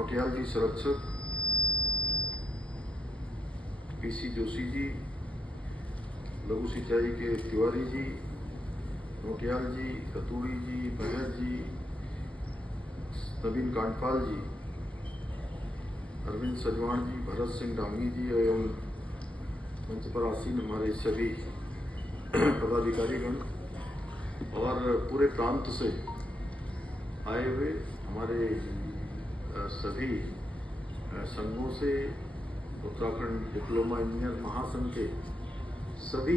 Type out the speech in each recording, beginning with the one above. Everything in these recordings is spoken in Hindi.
नौटियाल जी संरक्षक, पीसी जोशी जी, लघु सिंचाई के तिवारी जी, नौटियाल जी, कतूरी जी, बहर जी, नवीन कांडपाल जी, अरविंद सजवाण जी, भरत सिंह डांगी जी एवं मंच पर आसीन हमारे सभी पदाधिकारीगण और पूरे प्रांत से आए हुए हमारे सभी संघों से, उत्तराखंड डिप्लोमा इंजीनियर महासंघ के सभी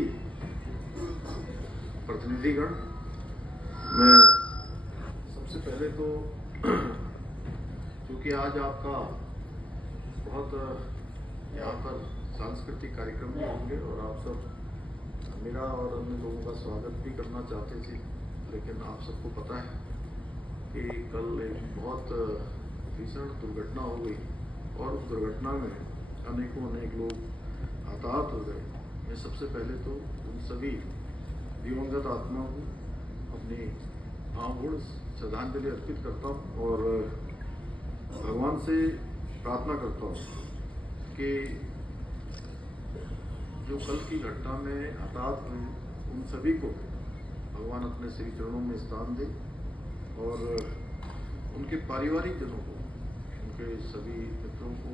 प्रतिनिधिगण, मैं सबसे पहले तो क्योंकि आज आपका बहुत यहाँ पर सांस्कृतिक कार्यक्रम भी होंगे और आप सब मेरा और अन्य लोगों का स्वागत भी करना चाहते थे, लेकिन आप सबको पता है कि कल एक बहुत भीषण दुर्घटना हो गई और उस दुर्घटना में अनेक लोग हताहत हो गए। मैं सबसे पहले तो उन सभी दिवंगत आत्माओं को अपनी भावपूर्ण श्रद्धांजलि अर्पित करता हूँ और भगवान से प्रार्थना करता हूँ कि जो कल की घटना में हताहत हुए उन सभी को भगवान अपने श्री चरणों में स्थान दे और उनके पारिवारिक जनों को, उनके सभी मित्रों को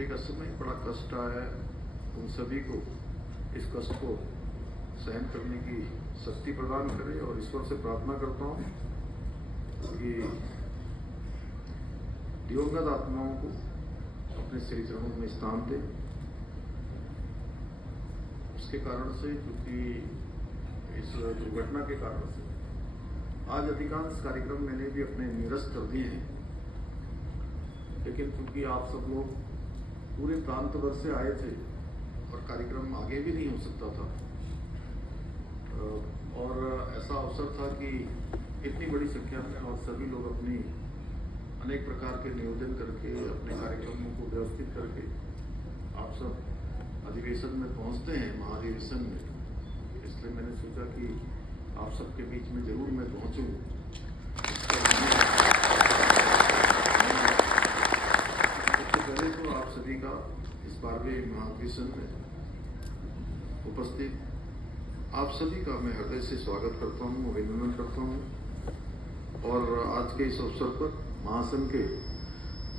एक असमय बड़ा कष्ट आया है, उन सभी को इस कष्ट को सहन करने की शक्ति प्रदान करे और ईश्वर से प्रार्थना करता हूँ कि दिवंगत आत्माओं को अपने श्री चरणों में स्थान दे। उसके कारण से, क्योंकि इस दुर्घटना के कारण से आज अधिकांश कार्यक्रम मैंने भी अपने निरस्त कर दिए हैं, लेकिन क्योंकि आप सब लोग पूरे प्रांत भर से आए थे और कार्यक्रम आगे भी नहीं हो सकता था और ऐसा अवसर था कि इतनी बड़ी संख्या में और सभी लोग अपनी अनेक प्रकार के नियोजन करके अपने कार्यक्रमों को व्यवस्थित करके आप सब अधिवेशन में पहुंचते हैं, महाधिवेशन में, इसलिए मैंने सोचा कि आप सबके बीच में जरूर मैं पहुंचूं। सबसे पहले तो आप सभी का इस 12वें महाधिवेशन में उपस्थित आप सभी का मैं हृदय से स्वागत करता हूं, अभिनंदन करता हूं और आज के इस अवसर पर महासंघ के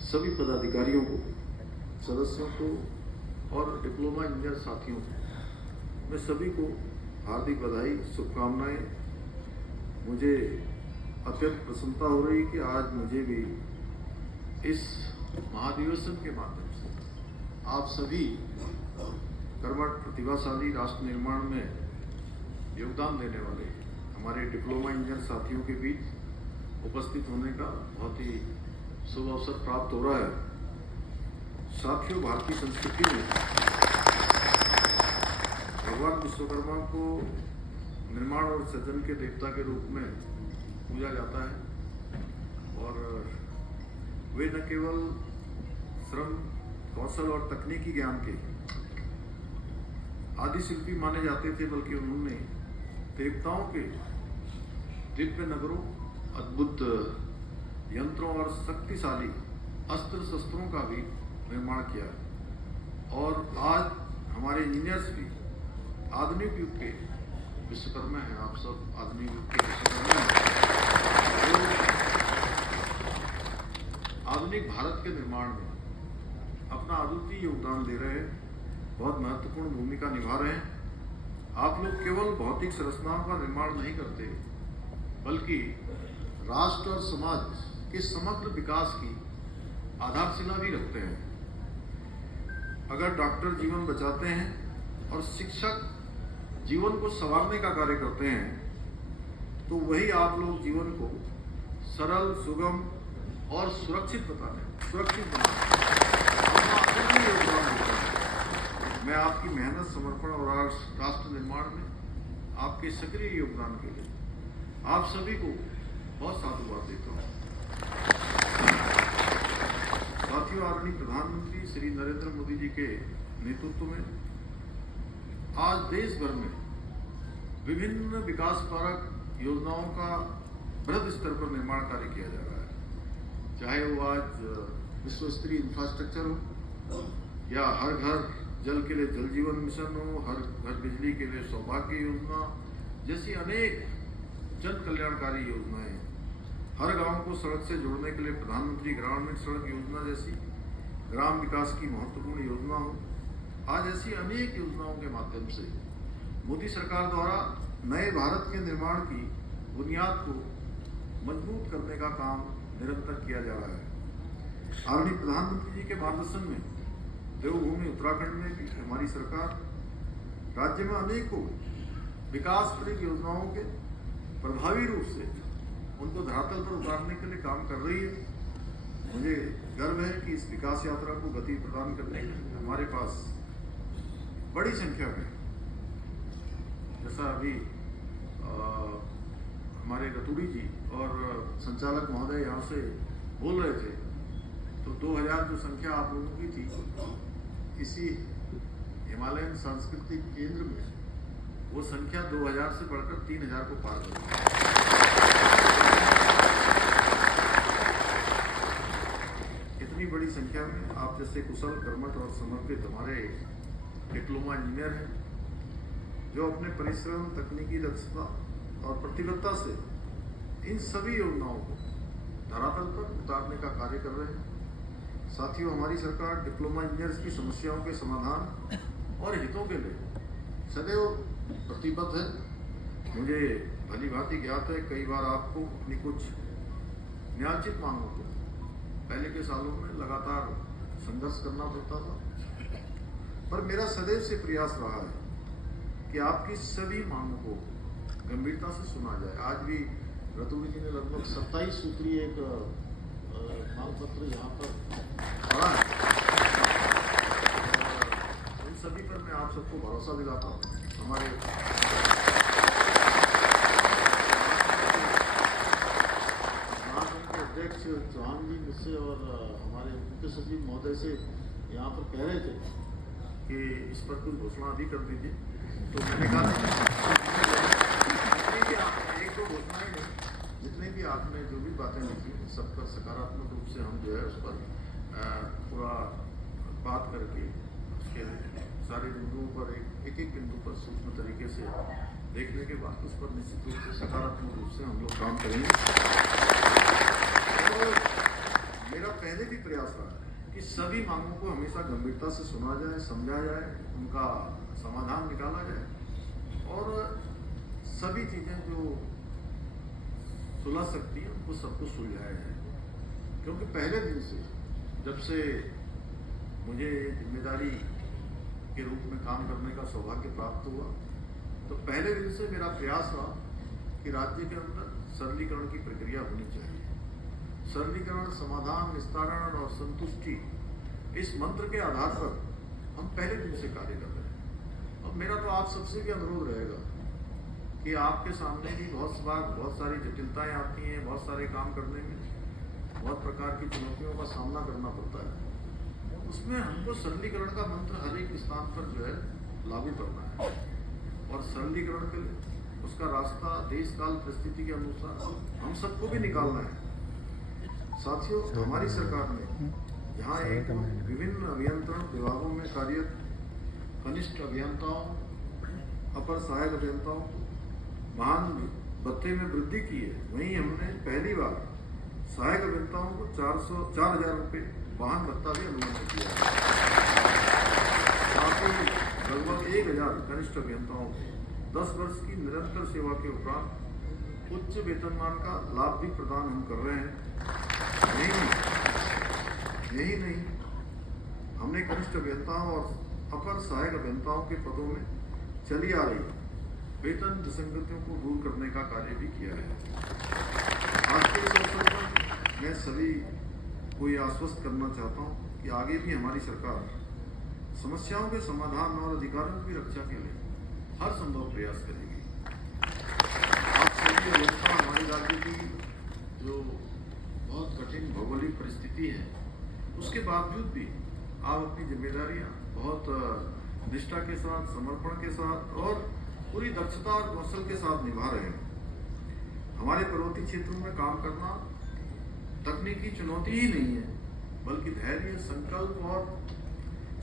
सभी पदाधिकारियों को, सदस्यों को और डिप्लोमा इंजीनियर साथियों को मैं सभी को हार्दिक बधाई, शुभकामनाएं। मुझे अत्यंत प्रसन्नता हो रही कि आज मुझे भी इस महाधिवेशन के माध्यम से आप सभी कर्मठ प्रतिभाशाली राष्ट्र निर्माण में योगदान देने वाले हमारे डिप्लोमा इंजीनियर साथियों के बीच उपस्थित होने का बहुत ही शुभ अवसर प्राप्त हो रहा है। साथियों, भारतीय संस्कृति में भगवान विश्वकर्मा को निर्माण और सृजन के देवता के रूप में पूजा जाता है और वे न केवल श्रम, कौशल और तकनीकी ज्ञान के आदि शिल्पी माने जाते थे, बल्कि उन्होंने देवताओं के दिव्य नगरों, अद्भुत यंत्रों और शक्तिशाली अस्त्र शस्त्रों का भी निर्माण किया और आज हमारे इंजीनियर्स भी आधुनिक युग के विश्वकर्मा हैं। आप सब आधुनिक युग के विश्वकर्मा हैं, आधुनिक भारत के निर्माण में अपना अद्वितीय योगदान दे रहे हैं, बहुत महत्वपूर्ण भूमिका निभा रहे हैं। आप लोग केवल भौतिक संरचनाओं का निर्माण नहीं करते, बल्कि राष्ट्र और समाज के समग्र विकास की आधारशिला भी रखते हैं। अगर डॉक्टर जीवन बचाते हैं और शिक्षक जीवन को संवारने का कार्य करते हैं, तो वही आप लोग जीवन को सरल, सुगम और सुरक्षित बनाने मैं आपकी मेहनत, समर्पण और राष्ट्र निर्माण में आपके सक्रिय योगदान के लिए आप सभी को बहुत साधुवाद देता हूँ। साथियों, आदरणीय प्रधानमंत्री श्री नरेंद्र मोदी जी के नेतृत्व में आज देश भर में विभिन्न विकास परक योजनाओं का बृहद स्तर पर निर्माण कार्य किया जा रहा है। चाहे वो आज विश्व स्तरीय इंफ्रास्ट्रक्चर हो या हर घर जल के लिए जल जीवन मिशन हो, हर घर बिजली के लिए सौभाग्य योजना जैसी अनेक जन कल्याणकारी योजनाएं, हर गांव को सड़क से जोड़ने के लिए प्रधानमंत्री ग्रामीण सड़क योजना जैसी ग्राम विकास की महत्वपूर्ण योजना हो, आज ऐसी अनेक योजनाओं के माध्यम से मोदी सरकार द्वारा नए भारत के निर्माण की बुनियाद को मजबूत करने का काम निरंतर किया जा रहा है। आदरणीय प्रधानमंत्री जी के मार्गदर्शन में देवभूमि उत्तराखंड में भी हमारी सरकार राज्य में अनेकों विकासपरक योजनाओं के प्रभावी रूप से उनको धरातल पर उतारने के लिए काम कर रही है। मुझे गर्व है कि इस विकास यात्रा को गति प्रदान करने के लिए हमारे पास बड़ी संख्या में, जैसा अभी हमारे रतूड़ी जी और संचालक महोदय यहाँ से बोल रहे थे, तो 2000 जो संख्या आप लोगों की थी, इसी हिमालयन सांस्कृतिक केंद्र में वो संख्या 2000 से बढ़कर 3000 को पार कर गई। इतनी बड़ी संख्या में आप जैसे कुशल, कर्मठ और समर्पित हमारे डिप्लोमा इंजीनियर हैं, जो अपने परिश्रम, तकनीकी दक्षता और प्रतिबद्धता से इन सभी योजनाओं को धरातल पर उतारने का कार्य कर रहे हैं। साथियों, हमारी सरकार डिप्लोमा इंजीनियर्स की समस्याओं के समाधान और हितों के लिए सदैव प्रतिबद्ध है। मुझे भली भांति ज्ञात है, कई बार आपको अपनी कुछ न्यायोचित मांगों को पहले के सालों में लगातार संघर्ष करना पड़ता था, पर मेरा सदैव से प्रयास रहा है कि आपकी सभी मांगों को गंभीरता से सुना जाए। आज भी रतूड़ी जी ने लगभग 27 सूत्रीय एक मांग पत्र यहाँ पर पढ़ा है। इन सभी पर मैं आप सबको भरोसा दिलाता हूँ। हमारे महासंघ के अध्यक्ष चौहान जी मुझसे और हमारे मुख्य सचिव महोदय से यहाँ पर कह रहे थे कि इस पर कुछ घोषणा भी कर दीजिए, तो मैंने कहा एक दो घोषणाएं नहीं, जितने भी आपने जो भी बातें लिखी सब पर सकारात्मक रूप से हम जो है उस पर पूरा बात करके उसके सारे बिंदुओं पर एक एक बिंदु पर सूक्ष्म तरीके से देखने के बाद उस पर निश्चित रूप से सकारात्मक रूप से हम लोग काम करेंगे। तो मेरा पहले भी प्रयास रहा है कि सभी मांगों को हमेशा गंभीरता से सुना जाए, समझा जाए, उनका समाधान निकाला जाए और सभी चीज़ें जो सुलझ सकती है उनको सबको सुलझाया जाए। क्योंकि पहले दिन से जब से मुझे जिम्मेदारी के रूप में काम करने का सौभाग्य प्राप्त हुआ, तो पहले दिन से मेरा प्रयास रहा कि राज्य के अंदर सरलीकरण की प्रक्रिया होनी चाहिए। सरलीकरण, समाधान, निस्तारण और संतुष्टि, इस मंत्र के आधार पर हम पहले दिन से कार्य कर रहे हैं। अब मेरा तो आप सबसे भी अनुरोध रहेगा कि आपके सामने भी बहुत सारी जटिलताएं आती हैं, बहुत सारे काम करने में बहुत प्रकार की चुनौतियों का सामना करना पड़ता है। उसमें हमको सरलीकरण का मंत्र हर एक स्थान पर जो है लागू करना है और सरलीकरण के लिए उसका रास्ता देश काल परिस्थिति के अनुसार हम सबको भी निकालना है। साथियों, हमारी सरकार ने यहाँ एक विभिन्न अभियंत्रण विभागों में कार्यरत कनिष्ठ अभियंताओं, अपर सहायक अभियंताओं महान भत्ते में वृद्धि की है। वहीं हमने पहली बार सहायक अभियंताओं को 4,000 रुपये वाहन भत्ता भी अनुमोदित किया है। साथ ही लगभग 1,000 कनिष्ठ अभियंताओं को 10 वर्ष की निरंतर सेवा के उपरांत उच्च वेतनमान का लाभ भी प्रदान हम कर रहे हैं। यही नहीं, हमने कनिष्ठ अभियंताओं और अपर सहायक अभियंताओं के पदों में चली आ रही वेतन विसंगतियों को दूर करने का कार्य भी किया है। आज के इस अवसर पर मैं सभी को ये आश्वस्त करना चाहता हूँ कि आगे भी हमारी सरकार समस्याओं के समाधान और अधिकारों की रक्षा के लिए हर संभव प्रयास करेगी। आप सभी अवस्था हमारे राज्य की जो बहुत कठिन भौगोलिक परिस्थिति है, उसके बावजूद भी आप अपनी जिम्मेदारियां बहुत निष्ठा के साथ, समर्पण के साथ और पूरी दक्षता और कौशल के साथ निभा रहे हैं। हमारे पर्वतीय क्षेत्रों में काम करना तकनीकी चुनौती ही नहीं है, बल्कि धैर्य, संकल्प और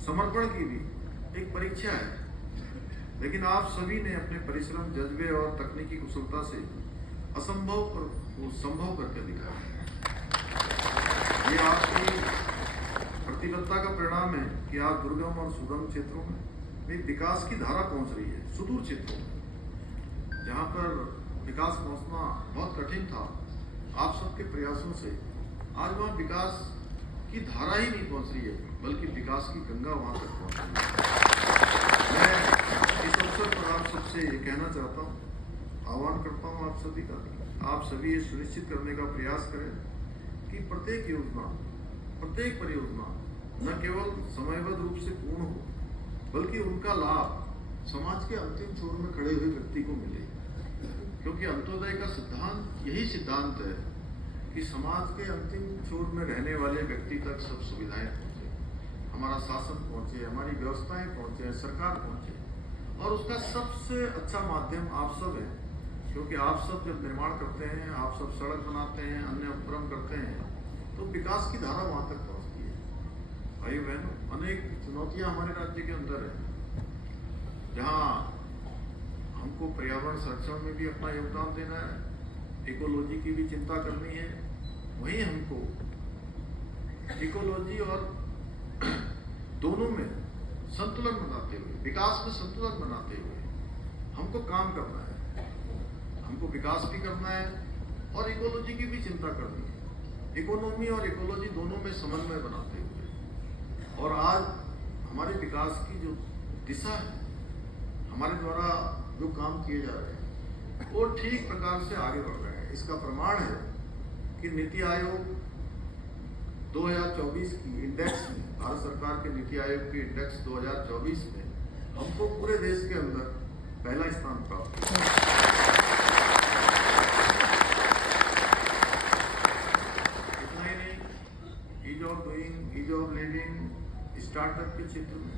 समर्पण की भी एक परीक्षा है। लेकिन आप सभी ने अपने परिश्रम, जज्बे और तकनीकी कुशलता से असंभव को संभव करके दिखाया है। ये आपकी प्रतिबद्धता का परिणाम है कि आज दुर्गम और सुगम क्षेत्रों में भी विकास की धारा पहुंच रही है। सुदूर क्षेत्रों में जहां पर विकास पहुंचना बहुत कठिन था, आप सबके प्रयासों से आज वहां विकास की धारा ही नहीं पहुंच रही है, बल्कि विकास की गंगा वहां तक पहुंच रही है। मैं इस अवसर पर आप सबसे ये कहना चाहता हूँ, आह्वान करता हूँ आप सभी का, आप सभी ये सुनिश्चित करने का प्रयास करें कि प्रत्येक योजना, प्रत्येक परियोजना न केवल समयबद्ध रूप से पूर्ण हो, बल्कि उनका लाभ समाज के अंतिम छोर में खड़े हुए व्यक्ति को मिले। क्योंकि अंत्योदय का सिद्धांत यही सिद्धांत है कि समाज के अंतिम छोर में रहने वाले व्यक्ति तक सब सुविधाएं पहुंचे, हमारा शासन पहुंचे, हमारी व्यवस्थाएं पहुंचे, सरकार पहुंचे। और उसका सबसे अच्छा माध्यम आप सब है, क्योंकि आप सब जब निर्माण करते हैं, आप सब सड़क बनाते हैं, अन्य उपक्रम करते हैं, तो विकास की धारा वहां तक पहुंचती है। भाई बहनों, अनेक चुनौतियां हमारे राज्य के अंदर है, जहां हमको पर्यावरण संरक्षण में भी अपना योगदान देना है, इकोलॉजी की भी चिंता करनी है। वहीं हमको इकोलॉजी और दोनों में संतुलन बनाते हुए, विकास में संतुलन बनाते हुए हमको काम करना है। हमको विकास भी करना है और इकोलॉजी की भी चिंता करनी है। इकोनॉमी और इकोलॉजी दोनों में समन्वय बनाते हुए, और आज हमारे विकास की जो दिशा है, हमारे द्वारा जो काम किए जा रहे हैं, वो ठीक प्रकार से आगे बढ़ रहे हैं। इसका प्रमाण है कि नीति आयोग 2024 की इंडेक्स में, भारत सरकार के नीति आयोग की इंडेक्स 2024 में हमको पूरे देश के अंदर पहला स्थान प्राप्त हुआ। इतना ही नहीं, ease of doing, ease of living, startup के क्षेत्र में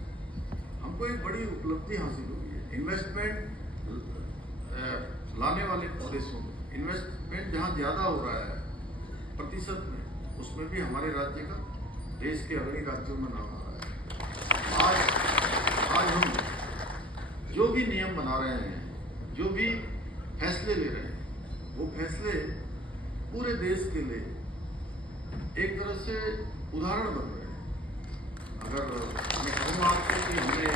हमको एक बड़ी उपलब्धि हासिल हुई है। इन्वेस्टमेंट लाने वाले प्रदेशों में, इन्वेस्टमेंट जहां ज्यादा हो रहा है प्रतिशत में, उसमें भी हमारे राज्य का देश के अग्रणी राज्यों में नाम आ रहा है। आज हम जो भी नियम बना रहे हैं, जो भी फैसले ले रहे हैं, वो फैसले पूरे देश के लिए एक तरह से उदाहरण बन रहे हैं। अगर मैं कहूँ आपको कि हमने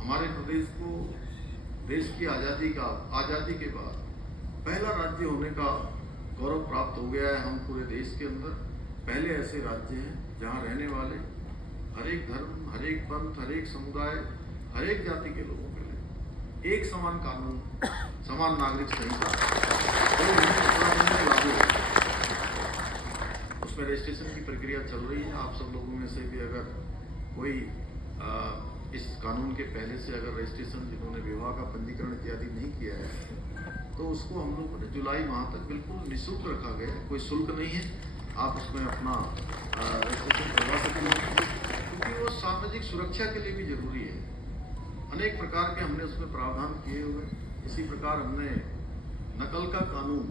हमारे प्रदेश को देश की आज़ादी के बाद पहला राज्य होने का गौरव प्राप्त हो गया है। हम पूरे देश के अंदर पहले ऐसे राज्य हैं जहां रहने वाले हर एक धर्म, हर एक पंथ, हर एक समुदाय, हर एक जाति के लोगों के लिए एक समान कानून, समान नागरिक संहिता लागू है। उसमें रजिस्ट्रेशन की प्रक्रिया चल रही है। आप सब लोगों में से भी अगर कोई इस कानून के पहले से अगर रजिस्ट्रेशन, जिन्होंने विवाह का पंजीकरण इत्यादि नहीं किया है, तो उसको हम लोगों ने जुलाई माह तक बिल्कुल निःशुल्क रखा गया है। कोई शुल्क नहीं है, आप उसमें अपना रजिस्ट्रेशन करवा सकते हैं, क्योंकि वो सामाजिक सुरक्षा के लिए भी जरूरी है। अनेक प्रकार के हमने उसमें प्रावधान किए हुए। इसी प्रकार हमने नकल का कानून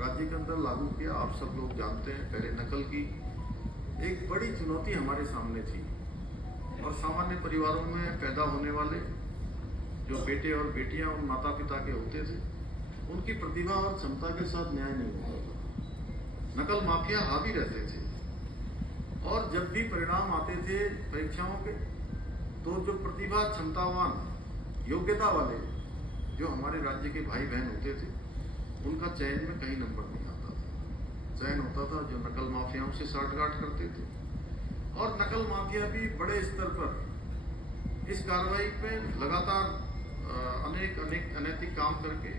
राज्य के अंदर लागू किया। आप सब लोग जानते हैं, पहले नकल की एक बड़ी चुनौती हमारे सामने थी, और सामान्य परिवारों में पैदा होने वाले जो बेटे और बेटियां उन माता पिता के होते थे, उनकी प्रतिभा और क्षमता के साथ न्याय नहीं होता था। नकल माफिया हावी रहते थे, और जब भी परिणाम आते थे परीक्षाओं के, तो जो प्रतिभा, क्षमतावान, योग्यता वाले जो हमारे राज्य के भाई बहन होते थे, उनका चयन में कहीं नंबर नहीं आता था। चयन होता था जो नकल माफियाओं से साठगांठ करते थे, और नकल माफिया भी बड़े स्तर पर इस कार्रवाई पे लगातार अनेक अनैतिक काम करके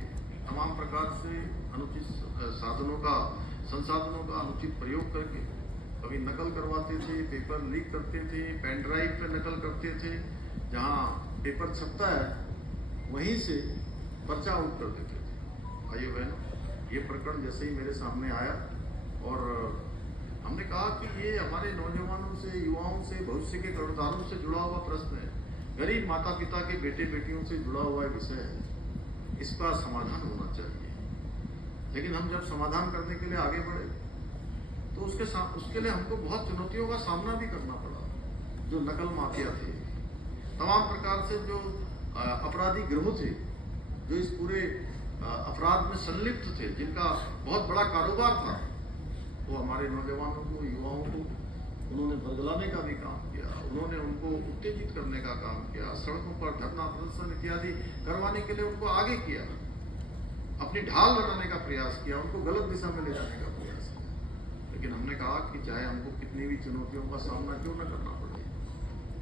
तमाम प्रकार से अनुचित संसाधनों का अनुचित प्रयोग करके कभी नकल करवाते थे, पेपर लीक करते थे, पेन ड्राइव पे नकल करते थे, जहां पेपर छपता है वहीं से पर्चा आउट कर देते थे। भाइयों बहनों, ये प्रकरण जैसे ही मेरे सामने आया, और हमने कहा कि ये हमारे नौजवानों से, युवाओं से, भविष्य के कर्णधारों से जुड़ा हुआ प्रश्न है, गरीब माता पिता के बेटे बेटियों से जुड़ा हुआ विषय है, इसका समाधान होना चाहिए। लेकिन हम जब समाधान करने के लिए आगे बढ़े, तो उसके लिए हमको बहुत चुनौतियों का सामना भी करना पड़ा। जो नकल माफिया थे, तमाम प्रकार से जो अपराधी गिरोह थे, जो इस पूरे अपराध में संलिप्त थे, जिनका बहुत बड़ा कारोबार था, वो हमारे नौजवानों को, युवाओं को उन्होंने बरगलाने का भी काम किया। उन्होंने उनको उत्तेजित करने का काम किया, सड़कों पर धरना प्रदर्शन इत्यादि करवाने के लिए उनको आगे किया, अपनी ढाल बनाने का प्रयास किया, उनको गलत दिशा में ले जाने का प्रयास किया। लेकिन हमने कहा कि चाहे हमको कितनी भी चुनौतियों का सामना क्यों न करना पड़े,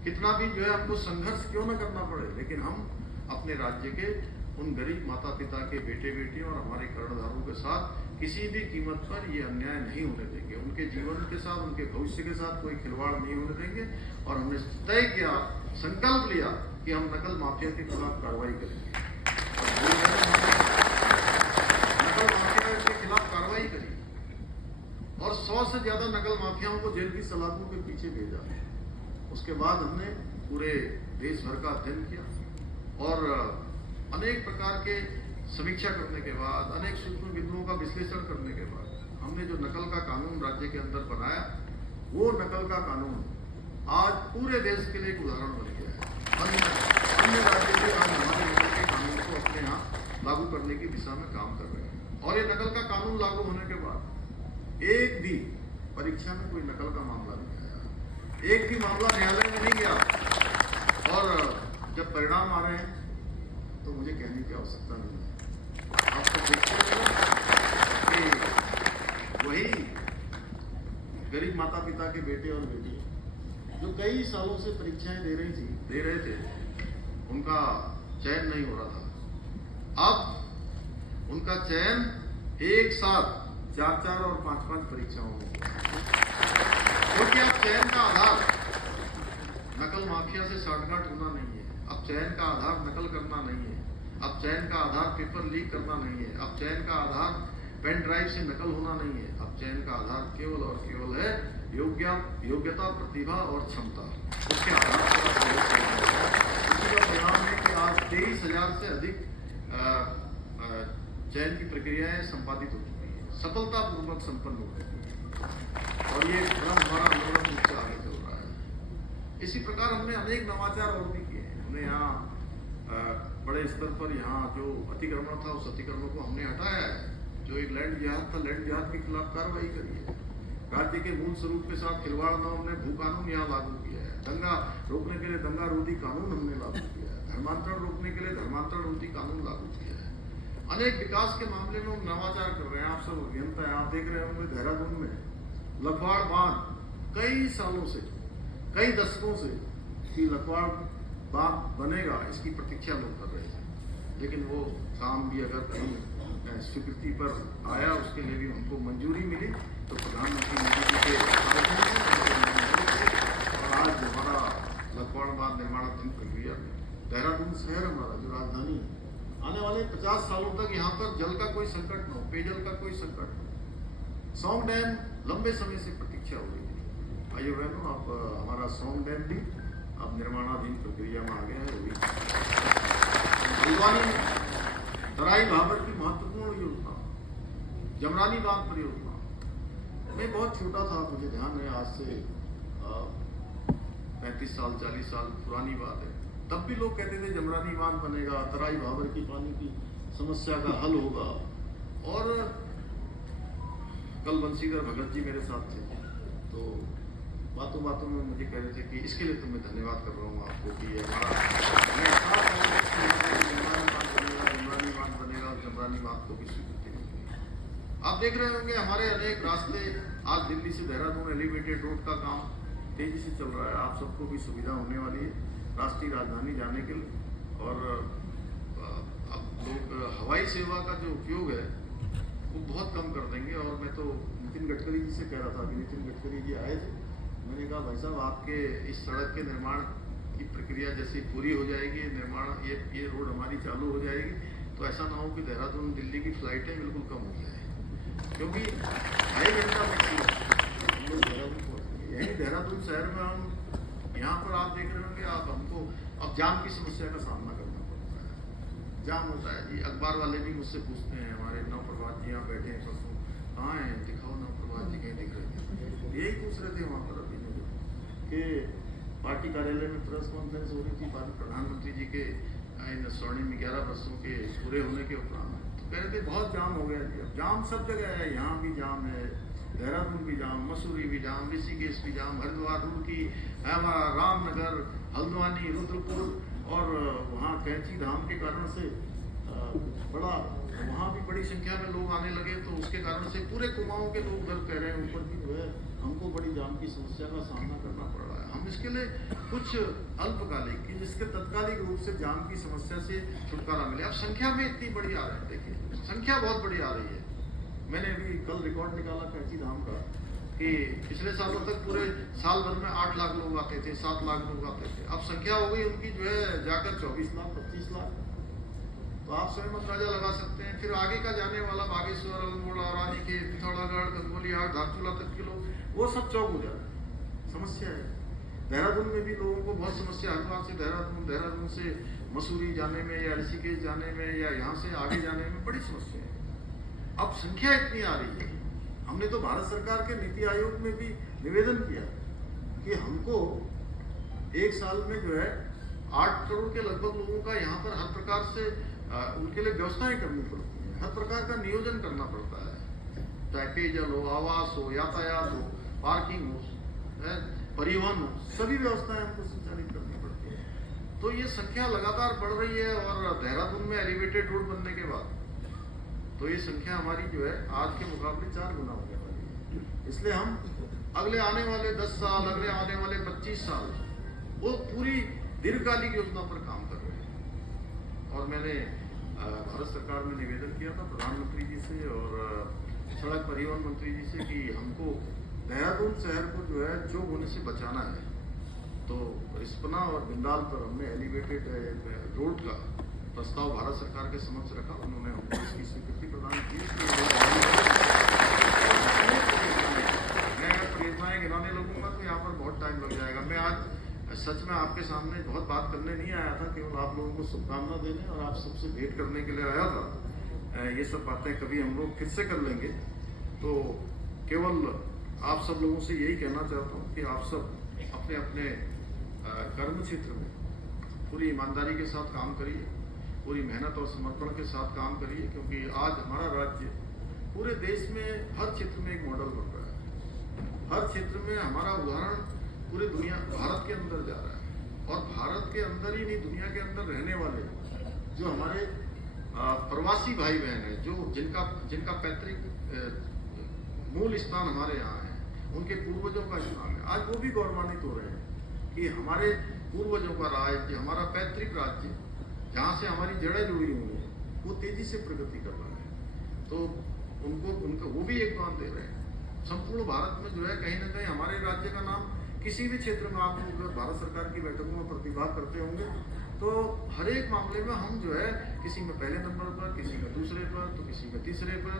कितना भी जो है हमको संघर्ष क्यों न करना पड़े, लेकिन हम अपने राज्य के उन गरीब माता पिता के बेटे बेटियों और हमारे कर्णधारों के साथ किसी भी कीमत पर ये अन्याय नहीं होने देंगे। उनके जीवन के साथ, उनके भविष्य के साथ कोई खिलवाड़ नहीं होने देंगे। और हमने तय किया, संकल्प लिया कि हम नकल माफिया के खिलाफ कार्रवाई करेंगे। नकल माफिया के खिलाफ कार्रवाई करी और 100 से ज्यादा नकल माफियाओं को जेल की सलाखों के पीछे भेजा। उसके बाद हमने पूरे देश भर का अध्ययन किया और अनेक प्रकार के समीक्षा करने के बाद, अनेक सूक्ष्म बिंदुओं का विश्लेषण करने के बाद हमने जो नकल का कानून राज्य के अंदर बनाया, वो नकल का कानून आज पूरे देश के लिए एक उदाहरण बन गया है। अन्य राज्य भी आज हमारे नकल के कानून को अपने यहाँ लागू करने की दिशा में काम कर रहे हैं। और ये नकल का कानून लागू होने के बाद एक भी परीक्षा में कोई नकल का मामला नहीं आया, एक भी मामला न्यायालय में नहीं गया। और जब परिणाम आ रहे हैं तो मुझे कहने की आवश्यकता नहीं है। आप सब देखते हैं कि वही गरीब माता पिता के बेटे और बेटी जो कई सालों से परीक्षाएं दे रहे थे, उनका चयन नहीं हो रहा था। अब उनका चयन एक साथ 4-4 और 5-5 परीक्षाओं में, क्योंकि अब चयन का आधार नकल माफिया से साठगांठ होना नहीं है। अब चयन का आधार नकल करना नहीं है। अब चयन का आधार पेपर लीक करना नहीं है। अब चयन का आधार पेन ड्राइव से नकल होना नहीं है। अब चयन का आधार केवल और केवल है योग्यता, प्रतिभा और क्षमता। उसके आधार पर इसी का परिणाम है कि आज 23,000 से अधिक चयन की प्रक्रियाएं संपादित हो चुकी है, सफलतापूर्वक संपन्न हो गई है। और ये क्रम हमारा अनुगत रूप से आगे चल रहा है। इसी प्रकार हमने अनेक नवाचार और भी किए हैं। हमने यहाँ बड़े स्तर पर यहाँ जो अतिक्रमण था, उस अतिक्रमण को हमने हटाया है। जो एक लैंड जिहाद था, लैंड जिहाद के खिलाफ कार्रवाई करी है। राज्य के मूल स्वरूप के साथ खिलवाड़ न, हमने भू कानून यहाँ लागू किया है। दंगा रोकने के लिए दंगा रोधी कानून हमने लागू किया है। धर्मांतरण रोकने के लिए धर्मांतरण रोधी कानून लागू किया है। अनेक विकास के मामले में हम नवाचार कर रहे हैं। आप सब अभियंता हैं, आप देख रहे होंगे देहरादून में लखवाड़ बांध कई सालों से, कई दशकों से कि लखवाड़ बांध बनेगा, इसकी प्रतीक्षा लोग कर रहे थे। लेकिन वो काम भी अगर कहीं स्वीकृति पर आया, उसके लिए भी हमको मंजूरी मिली, तो प्रधानमंत्री मोदी जी के और आज हमारा लखवाड़ बांध निर्माणाधीन प्रक्रिया में देहरादून शहर हमारा जो राजधानी है, आने वाले 50 सालों तक यहाँ पर जल का कोई संकट न हो, पेयजल का कोई संकट न हो। सौंग डैम लंबे समय से प्रतीक्षा हो रही थी। आइए बहनों, आप हमारा सौंग डैम भी अब निर्माणाधीन प्रक्रिया में आ गया है। हल्द्वानी में तराई भाबर की महत्वपूर्ण योजना जमरानी बांध परियोजना, मैं बहुत छोटा था, मुझे ध्यान है, आज से 35 साल 40 साल पुरानी बात है। तब भी लोग कहते थे जमरानी बांध बनेगा, तराई भाबर की पानी की समस्या का हल होगा। और कल बंशीधर भगत जी मेरे साथ थे, तो बातों बातों में मुझे कह रहे थे कि इसके लिए तो मैं धन्यवाद कर रहा हूँ आपको कि हमारा जमरानी बांध बनेगा और जमरानी बांध को भी स्वीकृति मिलेगी। आप देख रहे होंगे हमारे अनेक रास्ते, आज दिल्ली से देहरादून एलिवेटेड रोड का काम तेजी से चल रहा है। आप सबको भी सुविधा होने वाली है राष्ट्रीय राजधानी जाने के लिए। और अब लोग हवाई सेवा का जो उपयोग है वो बहुत कम कर देंगे। और मैं तो नितिन गडकरी जी से कह रहा था कि नितिन गडकरी जी आए थे, मैंने कहा भाई साहब आपके इस सड़क के निर्माण की प्रक्रिया जैसी पूरी हो जाएगी, निर्माण ये रोड हमारी चालू हो जाएगी, तो ऐसा ना हो कि देहरादून दिल्ली की फ्लाइटें बिल्कुल कम हो जाए, क्योंकि 2.5 घंटा लगती है यही देहरादून शहर में। हम यहाँ पर आप देख रहे होंगे, आप हमको अब जाम की समस्या का सामना करना पड़ता है। जाम होता है जी, अखबार वाले भी मुझसे पूछते हैं, हमारे नव प्रभात जी यहाँ बैठे हैं, परसों कहाँ हैं, दिखाओ नव प्रभात जी कहीं दिख रहे थे। यही पूछ रहे थे वहाँ पर अभी कि पार्टी कार्यालय में प्रेस कॉन्फ्रेंस हो रही थी प्रधानमंत्री जी के इन स्वर्णिम 11 वर्षों के पूरे होने के उपरांत, तो कह रहे थे बहुत जाम हो गया जी। अब जाम सब जगह है, यहाँ भी जाम है, देहरादून भी जाम, मसूरी भी जाम, ऋषिकेश भी जाम, हरिद्वार, रुड़की, रामनगर, हल्द्वानी, रुद्रपुर और वहाँ कैंची धाम के कारण से बड़ा वहाँ भी बड़ी संख्या में लोग आने लगे, तो उसके कारण से पूरे कुमाऊं के लोग घर कह रहे हैं ऊपर भी जो है हमको बड़ी जाम की समस्या का सामना करना पड़ रहा है। हम इसके लिए कुछ अल्पकालिक कि जिसके तत्कालिक रूप से जाम की समस्या से छुटकारा मिले। अब संख्या में इतनी बड़ी आ रही है, देखिए संख्या बहुत बड़ी आ रही है। मैंने अभी कल रिकॉर्ड निकाला कैंची धाम का कि पिछले सालों तक पूरे साल भर में 8 लाख लोग आते थे, 7 लाख लोग आते थे। अब संख्या हो गई उनकी जो है जाकर 24 लाख 25 लाख। तो आप स्वयं अंदाजा लगा सकते हैं। फिर आगे का जाने वाला बागेश्वर, अल्मोड़ा, रानीखेत, पिथौरागढ़, गंगोलिया, धारचूला तक के लोग, वो सब चौक हो जाते हैं। समस्या है। देहरादून में भी लोगों को बहुत समस्या, हरिद्वार से देहरादून, देहरादून से मसूरी जाने में या ऋषिकेश जाने में या यहाँ से आगे जाने में बड़ी समस्या है। अब संख्या इतनी आ रही है, हमने तो भारत सरकार के नीति आयोग में भी निवेदन किया कि हमको एक साल में जो है 8 करोड़ के लगभग लोगों का यहाँ पर हर प्रकार से उनके लिए व्यवस्थाएं करनी पड़ती है, हर प्रकार का नियोजन करना पड़ता है, चाहे पेयजल हो, आवास हो, यातायात हो, पार्किंग हो, परिवहन हो, सभी व्यवस्थाएं हमको संचालित करनी पड़ती है। तो ये संख्या लगातार बढ़ रही है और देहरादून में एलिवेटेड रोड बनने के बाद तो ये संख्या हमारी जो है आज के मुकाबले 4 गुना होने वाली है। इसलिए हम अगले आने वाले 10 साल, अगले आने वाले 25 साल वो पूरी दीर्घकालिक योजना पर काम कर रहे हैं। और मैंने भारत सरकार में निवेदन किया था प्रधानमंत्री जी से और सड़क परिवहन मंत्री जी से कि हमको देहरादून शहर को जो है चौक होने से बचाना है। तो रिस्पना और बिंदाल पर हमने एलिवेटेड रोड का प्रस्ताव भारत सरकार के समक्ष रखा। उन्होंने हमको इसकी स्वीकृति प्रदान की। मैं अगर परियोजनाएं गिनाने लगूंगा तो यहाँ पर बहुत टाइम लग जाएगा। मैं आज सच में आपके सामने बहुत बात करने नहीं आया था, केवल आप लोगों को शुभकामना देने और आप सबसे भेंट करने के लिए आया था। ये सब बातें कभी हम लोग फिर से कर लेंगे। तो केवल आप सब लोगों से यही कहना चाहता हूँ कि आप सब अपने अपने कर्म क्षेत्र में पूरी ईमानदारी के साथ काम करिए, पूरी मेहनत और समर्पण के साथ काम करिए, क्योंकि आज हमारा राज्य पूरे देश में हर क्षेत्र में एक मॉडल बन रहा है। हर क्षेत्र में हमारा उदाहरण पूरी दुनिया भारत के अंदर जा रहा है और भारत के अंदर ही नहीं दुनिया के अंदर रहने वाले जो हमारे प्रवासी भाई बहन हैं, जो जिनका पैतृक मूल स्थान हमारे यहाँ है, उनके पूर्वजों का स्थान है, आज वो भी गौरवान्वित हो रहे हैं कि हमारे पूर्वजों का राज्य, हमारा पैतृक राज्य जहाँ से हमारी जड़ें जुड़ी हुई हैं, वो तेजी से प्रगति कर रहा है। तो उनको वो भी योगदान दे रहे हैं। संपूर्ण भारत में जो है कहीं ना कहीं हमारे राज्य का नाम किसी भी क्षेत्र में आप भारत सरकार की बैठकों में प्रतिभाग करते होंगे तो हर एक मामले में हम जो है किसी में पहले नंबर पर, किसी में दूसरे पर, तो किसी में तीसरे पर,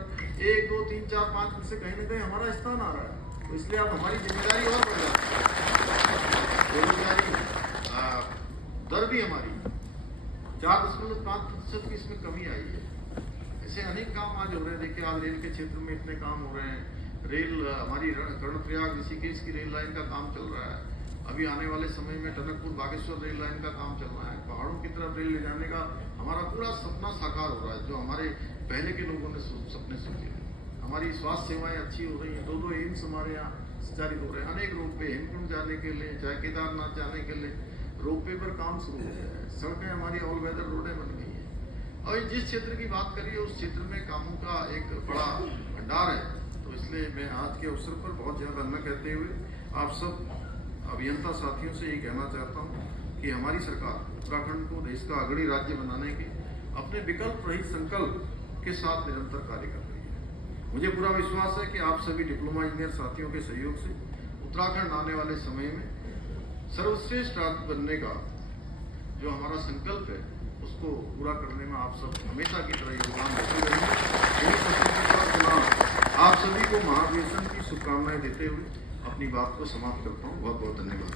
1, 2, 3, 4, 5 में से कहीं ना कहीं हमारा स्थान आ रहा है। तो इसलिए अब हमारी जिम्मेदारी और बढ़ जाती है। बेरोजगारी दर भी हमारी 4.5% की इसमें कमी आई है। ऐसे अनेक काम आज हो रहे हैं। देखिए आज रेल के क्षेत्र में इतने काम हो रहे हैं। रेल हमारी कर्णप्रयाग ऋषिकेश की रेल लाइन का काम चल रहा है। अभी आने वाले समय में टनकपुर बागेश्वर रेल लाइन का काम चल रहा है। पहाड़ों की तरफ रेल ले जाने का हमारा पूरा सपना साकार हो रहा है, जो हमारे पहले के लोगों ने सपने सोचे थे। हमारी स्वास्थ्य सेवाएं अच्छी हो रही हैं। 2 एम्स हमारे यहाँ संचालित हो रहे हैं। अनेक रोपवे हेमकुंड जाने के लिए, चाहे केदारनाथ जाने के लिए रोपवे पर काम शुरू हो गया है। सड़कें हमारी ऑल वेदर रोडें बन गई हैं। और जिस क्षेत्र की बात करिए उस क्षेत्र में कामों का एक बड़ा भंडार है। तो इसलिए मैं आज के अवसर पर बहुत ज़्यादा न कहते हुए आप सब अभियंता साथियों से यही कहना चाहता हूँ कि हमारी सरकार उत्तराखंड को देश का अग्रणी राज्य बनाने के अपने विकल्प रहित संकल्प के साथ निरंतर कार्य कर रही है। मुझे पूरा विश्वास है कि आप सभी डिप्लोमा इंजीनियर साथियों के सहयोग से उत्तराखंड आने वाले समय में सर्वश्रेष्ठ राज्य बनने का जो हमारा संकल्प है उसको पूरा करने में आप सब हमेशा की तरह योगदान देते रहेंगे। आप सभी को महाधिवेशन की शुभकामनाएं देते हुए अपनी बात को समाप्त करता हूँ। बहुत बहुत धन्यवाद।